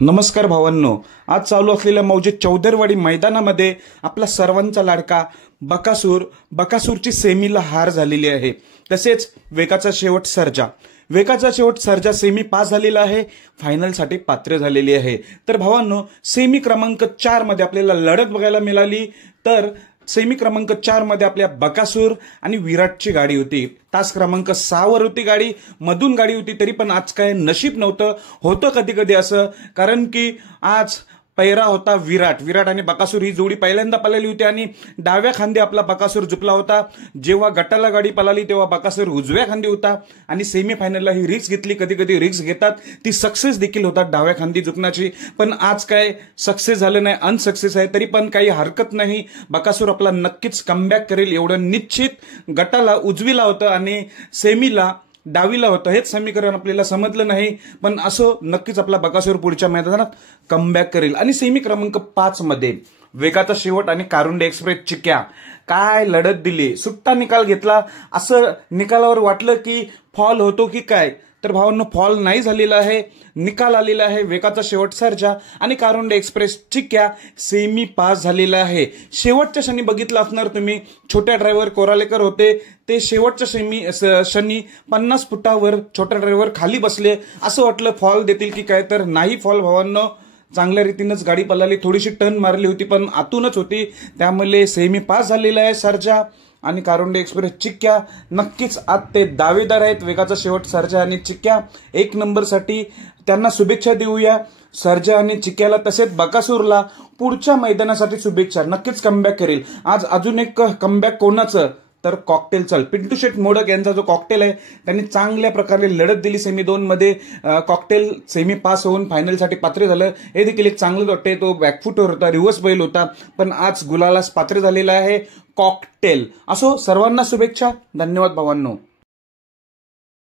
नमस्कार भावांनो, आज चालू असलेल्या मौजे चौदरवाडी मैदानामध्ये आपला सर्वांचा लाडका बकासूरची सेमीला हार झालेली आहे। तसेच वेगाचा शेवट सर्जा सेमी पास झालेला आहे, फायनलसाठी पात्र झालेली आहे। तर भावांनो, सेमी क्रमांक 4 मध्ये आपल्याला लढत बघायला मिळाली। तर सेमी क्रमांक 4 मध्ये आपल्या बकासूर आणि विराटची गाडी होती। तास क्रमांक 6 वर होती गाडी, मधून गाडी होती, तरी पण आज काय नशीब नव्हतं। होतं कधी कधी असं, कारण की आज पैरा होता विराट आणि बकासूर ही जोडी पहिल्यांदा पळाली होती आणि डाव्या खांदी आपला बकासूर झुकला होता। जेव्हा गटाला गाडी पळाली तेव्हा बकासूर उजव्या खांदी होता आणि सेमीफायनलला ही रिस्क घेतली। कधी कधी रिस्क घेतात, ती सक्सेस देखील होतात डाव्या खांदी झुकण्याची, पण आज काय सक्सेस झालं नाही, अनसक्सेस आहे। तरी पण काही हरकत नाही, बकासूर आपला नक्कीच कमबॅक करेल एवढं निश्चित। गटाला उजवीला होतं आणि सेमीला डावीला होतं, हेच समीकरण आपल्याला समजलं नाही, पण असं नक्कीच आपला बकासूर पुढच्या मैदानात कमबॅक करेल। आणि सेमी क्रमांक 5 मध्ये वेगाचा शेवट आणि कारुंडे एक्सप्रेस चिक्या काय लढत दिली, सुट्टा निकाल घेतला। असं निकालावर वाटलं की फॉल होतो की काय, तर भावांनो फॉल नाही झालेला आहे, निकाल आलेला आहे। वेगाचा शेवट सर्जा आणि कारुंडे एक्सप्रेस चिक्या सेमी पास झालेला आहे। शेवटच्या क्षणी बघितलं असणार तुम्ही, छोट्या ड्रायव्हर कोरालेकर होते, ते शेवटच्या क्षणी 50 फुटावर छोट्या ड्रायव्हर खाली बसले। असं वाटलं फॉल देतील की काय, तर नाही फॉल भावांनो, चांगल्या रीतीनंच गाडी पळाली, थोडीशी टर्न मारली होती पण आतूनच होती, त्यामुळे सेमी पास झालेला आहे सर्जा आणि कारुंडे एक्सप्रेस चिक्या। नक्कीच आज ते दावेदार आहेत। वेगाचा शेवट सर्जा आणि चिक्या 1 नंबरसाठी, त्यांना शुभेच्छा देऊया सर्जा आणि चिक्याला। तसेच बकासूरला पुढच्या मैदानासाठी शुभेच्छा, नक्कीच कमबॅक करेल। आज अजून एक कमबॅक कोणाचं, तर कॉकटेलचा पिंटू शेट मोडक यांचा जो कॉकटेल आहे, त्यांनी चांगल्या प्रकारे लढत दिली। सेमी 2 मध्ये कॉकटेल सेमी पास होऊन फायनलसाठी पात्र झालं, हे देखील एक चांगलं वाटतंय। तो बॅकफुटवर होता, रिव्हर्स बैल होता, पण आज गुलालास पात्र झालेला आहे कॉकटेल। असो, सर्वांना शुभेच्छा, धन्यवाद भावांनो।